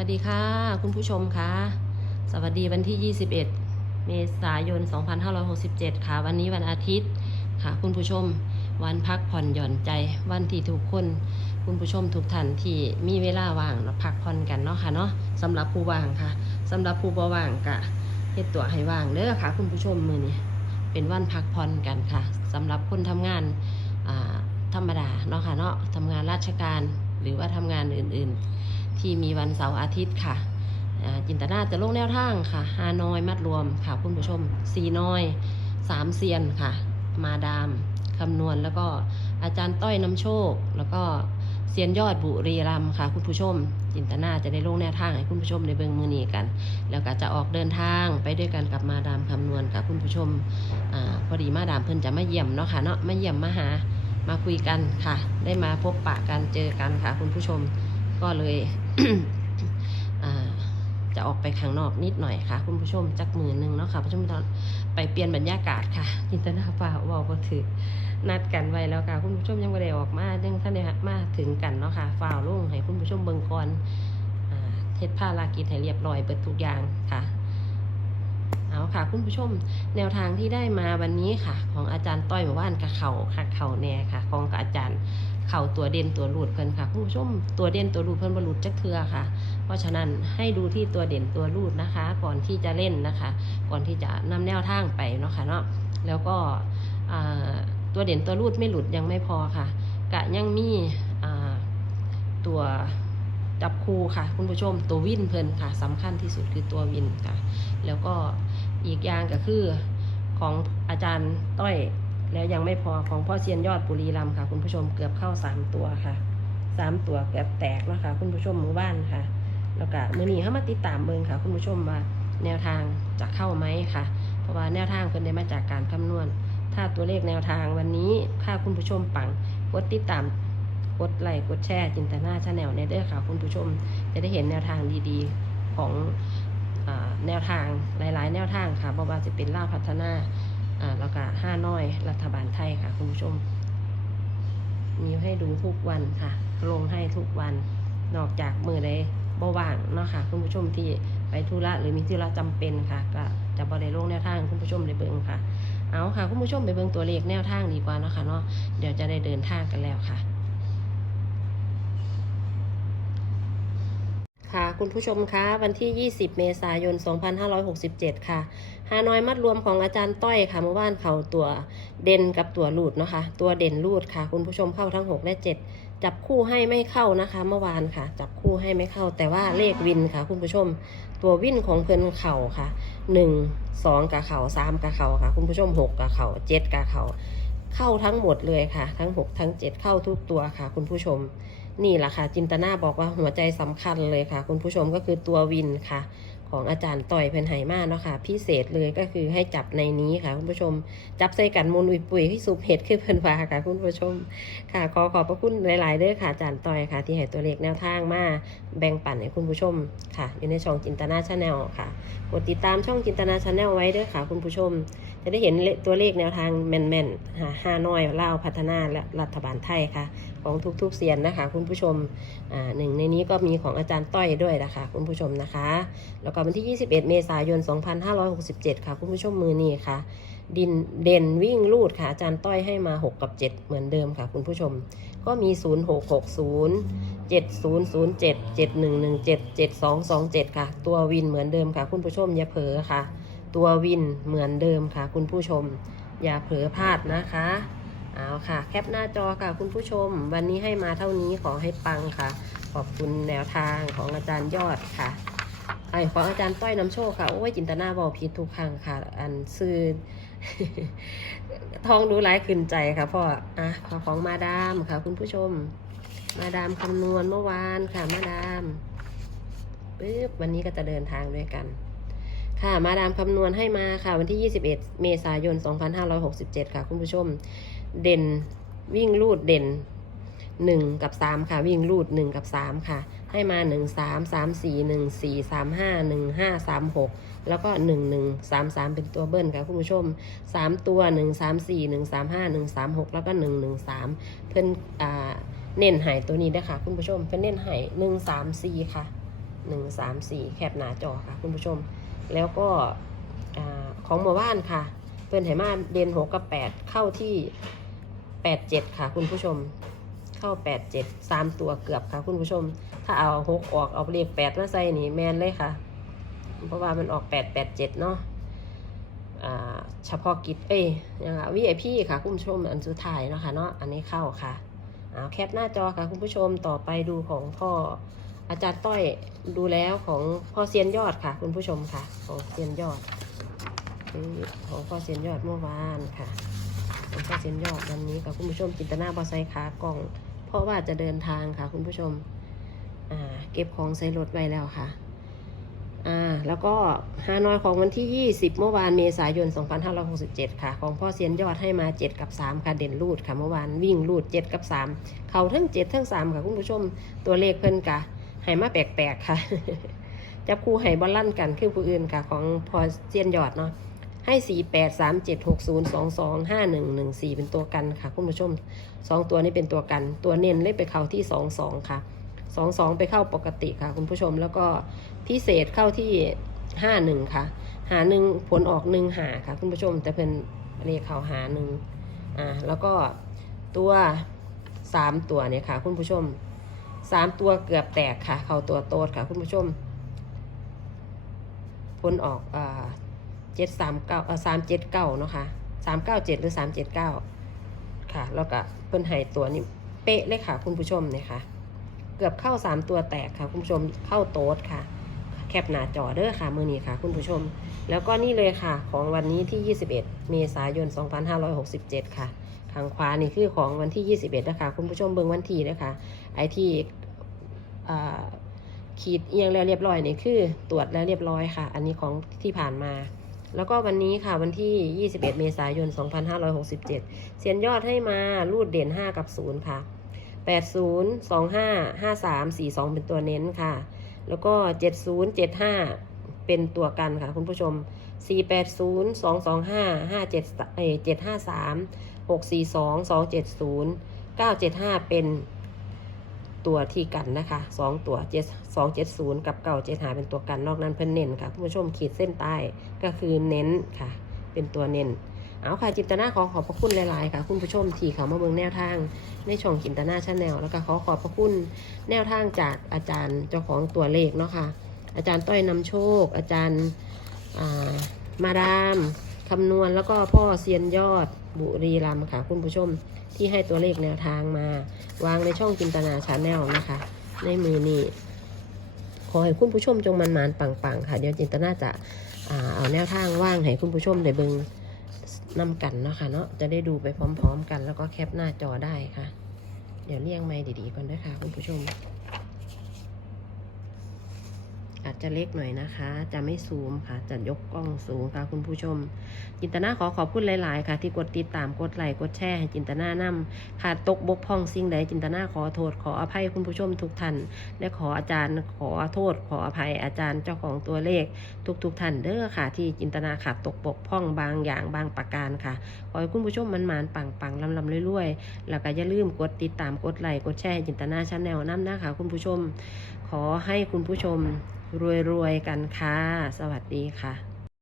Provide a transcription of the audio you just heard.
วัสดีค่ะ คุณผู้ชมค่ะ สวัสดีวันที่ 21 เมษายน 2567 ค่ะ วันนี้วันอาทิตย์ค่ะ คุณผู้ชม วันพักผ่อนหย่อนใจ วันที่ทุกคน คุณผู้ชมทุกท่านที่มีเวลาว่างเนาพักผ่อนกันเนาะค่ะเนาะสำหรับผู้ว่างค่ะสำหรับผู้บ่ว่างกะเฮ็ดตัวให้ว่างเด้อค่ะ คุณผู้ชมมือนี้เป็นวันพักผ่อนกันค่ะสำหรับคนทำงานธรรมดาเนาะค่ะเนาะทำงานราชการหรือว่าทำงานอื่น ๆ ที่มีวันเสาร์อาทิตย์ค่ะอ่าจินตนาจะลงแนวทางค่ะฮานอยมัดรวมค่ะคุณผู้ชมสีน้อยสามเซียนค่ะ มาดามคำนวณแล้วก็อาจารย์ต้อยน้ำโชค แล้วก็เซียนยอดบุรีรัมค่ะ คุณผู้ชม จินตนาจะได้ลงแนวทางให้คุณผู้ชมในเบื้องมือนี้กัน แล้วก็จะออกเดินทางไปด้วยกันกับมาดามคำนวณค่ะคุณผู้ชมอาพอดีมาดามเพิ่นจะมาเยี่ยมเนาะค่ะเนาะมาเยี่ยมมาหามาคุยกันค่ะ ได้มาพบปะกันเจอกันค่ะ คุณผู้ชมก็เลย จะออกไปข้างนอกนิดหน่อยค่ะ คุณผู้ชมจักมือหนึ่งเนาะค่ะผู้ชมตอนไปเปลี่ยนบรรยากาศค่ะจินตนาฝ่าเว่าก็ถือนัดกันไว้แล้วค่ะ คุณผู้ชมยังไม่ได้ออกมายังท่านได้มาถึงกันเนาะค่ะฝ่าวลงให้คุณผู้ชมเบิ่งก่อนอ่าเฮ็ดภากิจให้เรียบร้อยเปิดทุกอย่างค่ะเอาค่ะ คุณผู้ชมแนวทางที่ได้มาวันนี้ค่ะ ของอาจารย์ต้อยหมู่บ้านกับเขาค่ะเขาแน่ค่ะ ของกับอาจารย์ เข่าตัวเด่นตัวรูดเพิ่นค่ะคุณผู้ชมตัวเด่นตัวรูดเพิ่นบรรลุจักเทือค่ะ เพราะฉะนั้นให้ดูที่ตัวเด่นตัวรูดนะคะ ก่อนที่จะเล่นนะคะ ก่อนที่จะนำแนวทางไปเนาะค่ะเนาะแล้วก็ตัวเด่นตัวรูดไม่หลุดยังไม่พอค่ะ กะยังมีตัวจับคู่ค่ะ คุณผู้ชมตัววินเพิ่นค่ะสำคัญที่สุดคือตัววินค่ะ แล้วก็อีกอย่างก็คือของอาจารย์ต้อย แล้วยังไม่พอของพ่อเซียนยอดบุรีรัมค่ะ คุณผู้ชมเกือบเข้าสามตัวค่ะสามตัวเกือบแตกนะคะคุณผู้ชมหมู่บ้านค่ะ แล้วก็มือนี้เข้ามาติดตามเบิงค่ะ คุณผู้ชมว่าแนวทางจะเข้าไหมค่ะ เพราะว่าแนวทางเพิ่นได้มาจากการคำนวณ ถ้าตัวเลขแนวทางวันนี้ถ้าคุณผู้ชมปังกดติดตามกดไลค์กดแชร์จินตนาชาแนลเนเด้อค่ะ คุณผู้ชมจะได้เห็นแนวทางดีๆของอแนวทางหลาย ๆ แนวทางค่ะบ่ว่าจะเป็นล่าพัฒนา แล้วก็ห้าน้อยรัฐบาลไทยค่ะ คุณผู้ชม มีให้ดูทุกวันค่ะ ลงให้ทุกวัน นอกจากมือใดบ่ว่างเนาะค่ะ คุณผู้ชมที่ไปธุระหรือมีธุระจำเป็นค่ะ ก็จะบ่ได้ลงแนวทางคุณผู้ชมได้เบิ่งค่ะ เอาค่ะ คุณผู้ชมไปเบิ่งตัวเลขแนวทางดีกว่าเนาะค่ะเนาะเดี๋ยวจะได้เดินทางกันแล้วค่ะ คุณผู้ชมคะวันที่ 20 เมษายน 2567 ค่ะฮานอยมัดรวมของอาจารย์ต้อยค่ะเมื่อวานเขาตัวเด่นกับตัวรูดเนาะคะตัวเด่นรูดค่ะ คุณผู้ชมเข้าทั้ง 6 และ 7 จับคู่ให้ไม่เข้านะคะ เมื่อวานค่ะ จับคู่ให้ไม่เข้า แต่ว่าเลขวินค่ะ คุณผู้ชม ตัววินของเพิ่อนเข่าค่ะ 1 2กับเข่า3กับเข่าค่ะ คุณผู้ชม 6กับเข่า7กับเข่าเข้าทั้งหมดเลยค่ะ ทั้ง 6 ทั้ง 7 เข้าทุกตัวค่ะ คุณผู้ชม นี่แหละค่ะ จินตนาบอกว่าหัวใจสำคัญเลยค่ะ คุณผู้ชมก็คือตัววินค่ะ ของอาจารย์ต่อยเพนไหมาเนาะค่ะ พิเศษเลยก็คือให้จับในนี้ค่ะ คุณผู้ชม จับใส่กันมูลอุยปุ๋ยให้สุปเห็ดขึ้นเพิ่นว่าค่ะ คุณผู้ชม ค่ะ ขอขอบพระคุณหลาย ๆเด้อค่ะอาจารย์ต่อยค่ะ ที่ให้ตัวเลขแนวทางมาแบ่งปันให้คุณผู้ชมค่ะ อยู่ในช่องจินตนาชาแนลค่ะ กดติดตามช่องจินตนาชาแนลไว้เด้อค่ะ คุณผู้ชม จะได้เห็นตัวเลขแนวทางแม่นๆหาห้าน้อยเล่าพัฒนาและรัฐบาลไทยค่ะ ของทุกๆเซียนนะคะ คุณผู้ชมอ่าหนึ่งในนี้ก็มีของอาจารย์ต้อยด้วยนะคะ คุณผู้ชมนะคะ แล้วก็วันที่ 21 เมษายน 2567 ค่ะ คุณผู้ชมมือนี้ค่ะ ดินเด่นวิ่งลูดค่ะอาจารย์ต้อยให้มา 6 กับ 7 เหมือนเดิมค่ะ คุณผู้ชมก็มี 0660 7007 7117 7227 ค่ะ ตัววินเหมือนเดิมค่ะ คุณผู้ชมอย่าเผลอค่ะ ตัววินเหมือนเดิมค่ะ คุณผู้ชม อย่าเผลอพลาดนะคะเอาค่ะ แคปหน้าจอค่ะคุณผู้ชม วันนี้ให้มาเท่านี้ขอให้ปังค่ะ ขอบคุณแนวทางของอาจารย์ยอดค่ะไอของอาจารย์ต้อยน้ำโชคค่ะ โอ้ยจินตนาบอกผิดทุกครั้งค่ะ อันซื้อทองดูร้ายขึ้นใจค่ะพ่ออะขอของมาดามค่ะ คุณผู้ชม มาดามคำนวณเมื่อวานค่ะ มาดามปึ๊บวันนี้ก็จะเดินทางด้วยกัน ค่ะ มาดามคำนวณให้มาค่ะ วันที่ 21 เมษายน 2567 ค่ะ คุณผู้ชม เด่นวิ่งลูดเด่น 1 กับ 3 ค่ะ วิ่งลูด 1 กับ 3 ค่ะ ให้มา 1 3 3 4 1 4 3 5 1 5 3 6 แล้วก็ 1 1 3 3 เป็นตัวเบิ้ลค่ะ คุณผู้ชม 3 ตัว 1 3 4 1 3 5 1 3 6 แล้วก็ 1 1 3 เพิ่นอ่าเน้นใหายตัวนี้ด้วยค่ะ คุณผู้ชม เพิ่นเน้นใหาย1 3 4 ค่ะหนึ่งสามสี่แคปหน้าจอค่ะ คุณผู้ชม แล้วก็ของหมู่บ้านค่ะเพิ่นไหมาเด่นหกกับแปดเข้าที่แปดเจ็ดค่ะ คุณผู้ชม เข้าแปดเจ็ดสามตัวเกือบค่ะ คุณผู้ชม ถ้าเอาหกออกเอาเลขแปดมาใส่นี่แมนเลยค่ะ เพราะว่ามันออกแปดแปดเจ็ดเนาะเฉพาะกิจเอ้ยยังไงวีไอพีค่ะคุณผู้ชมอันสุดท้ายเนาะคะเนาะอันนี้เข้าค่ะเอาแคปหน้าจอค่ะคุณผู้ชมต่อไปดูของพ่อ อาจารย์ต้อยดูแล้วของพ่อเซียนยอดค่ะ คุณผู้ชมค่ะ ของเซียนยอดนี่ของพ่อเซียนยอดเมื่อวานค่ะของพ่อเซียนยอดวันนี้กับคุณผู้ชมจินตนาบอไซขากล่อง เพราะว่าจะเดินทางค่ะ คุณผู้ชมอ่าเก็บของใส่รถไว้แล้วค่ะอ่าแล้วก็ฮานอยของวันที่ 20 เมื่อวานเมษายน 2567 ค่ะ ของพ่อเซียนยอดให้มา 7 กับ 3 ค่ะ เด่นรูดค่ะ เมื่อวานวิ่งรูด 7 กับ 3 เขาทั้ง 7 ทั้ง 3 ค่ะ คุณผู้ชมตัวเลขเพิ่นกะ ให้มาแปลกๆค่ะจับคู่ให้บอลลั่นกันคือผู้อื่นค่ะของพอเซียนยอดเนาะให้4 8 3 7 6 0 2 2 5 1 1 4เป็นตัวกันค่ะ คุณผู้ชม2ตัวนี้เป็นตัวกัน ตัวเน้นเลขไปเข้าที่2 2ค่ะสองสองไปเข้าปกติค่ะ คุณผู้ชมแล้วก็พิเศษเข้าที่ห้าหนึ่งค่ะ หาหนึ่งผลออกหนึ่งหาค่ะ คุณผู้ชมแต่เพิ่นเรียกเขาหาหนึ่งอ่าแล้วก็ตัวสามตัวเนี่ยค่ะ คุณผู้ชม สามตัวเกือบแตกค่ะ เข้าตัวโตดค่ะ คุณผู้ชมผลออกอ่าเจ็ดสามเก้าสามเจ็ดเก้าเนาะค่ะสามเก้าเจ็ดหรือสามเจ็ดเก้าค่ะ แล้วก็เพิ่นหายตัวนี้เป๊ะเลยค่ะ คุณผู้ชมเนี่ยค่ะ เกือบเข้าสามตัวแตกค่ะ คุณผู้ชมเข้าโต๊ดค่ะ ปหน้าจอเด้อค่ะมือนี้ค่ะ คุณผู้ชม แล้วก็นี่เลยค่ะ ของวันนี้ที่ 21 เมษายน 2567 ค่ะทางขวานี่คือของวันที่ 21 นะคะ คุณผู้ชมเบิ่งวันที่นะคะไอที่ขีดเอียงแล้วเรียบร้อยนี่คือตรวจแล้วเรียบร้อยค่ะ อันนี้ของที่ผ่านมา แล้วก็วันนี้ค่ะวันที่ 21 เมษายน 2567 เสียนยอดให้มารูดเด่น 5 กับ 0 ค่ะ 80 25 53 42 เป็นตัวเน้นค่ะ แล้วก็ 70 75 เป็นตัวกันค่ะคุณผู้ชม 480 225 57 753 642 270 975 เป็นตัวที่กันนะคะ 2 ตัว 7 270 กับ975เป็นตัวกันนอกนั้นเพิ่นเน้นค่ะคุณผู้ชมขีดเส้นใต้ก็คือเน้นค่ะ เป็นตัวเน้น เอาค่ะจินตนาขอขอบพระคุณหลาย ๆ ค่ะ คุณผู้ชมที่เขามาเบิ่งแนวทางในช่องจินตนาชาแนลแล้วก็ขอขอบพระคุณแนวทางจากอาจารย์เจ้าของตัวเลขเนาะค่ะ อาจารย์ต้อยนำโชค อาจารย์ามาดามคำนวณแล้วก็พ่อเซียนยอดบุรีรัมย์ค่ะ คุณผู้ชมที่ให้ตัวเลขแนวทางมา วางในช่องจินตนาชาแนลนะคะ ในมือนี้ขอให้คุณผู้ชมจงมันมานปังๆค่ะ เดี๋ยวจินตนาจะอาเอาแนวทางว่างให้คุณผู้ชมได้เบิ่ง นำกันเนาะค่ะเนาะจะได้ดูไปพร้อม ๆ กันแล้วก็แคปหน้าจอได้ค่ะ เดี๋ยวเรียงไม้ดีๆก่อนด้วยค่ะ คุณผู้ชม อา จะเล็กหน่อยนะคะ จะไม่ซูมค่ะ จะยกกล้องสูงค่ะคุณผู้ชม จินตนาขอขอบคุณหลาย ๆ ค่ะ ที่กดติดตามกดไลค์กดแชร์ให้จินตนานำขาดตกบกพร่องสิ่งใดจินตนาขอโทษขออภัยคุณผู้ชมทุกท่านและขออาจารย์ขอโทษ ขออภัยอาจารย์เจ้าของตัวเลข ทุก ๆท่านเด้อค่ะ ที่จินตนาขาดตกบกพร่องบางอย่างบางประการค่ะขอให้คุณผู้ชมมันหมานปังปังลำลำรวยๆแล้วก็อย่าลืมกดติดตามกดไลค์กดแชร์ให้จินตนาชาแนลน้ำนะคะคุณผู้ชม ขอให้คุณผู้ชม รวยๆกันค่ะ สวัสดีค่ะ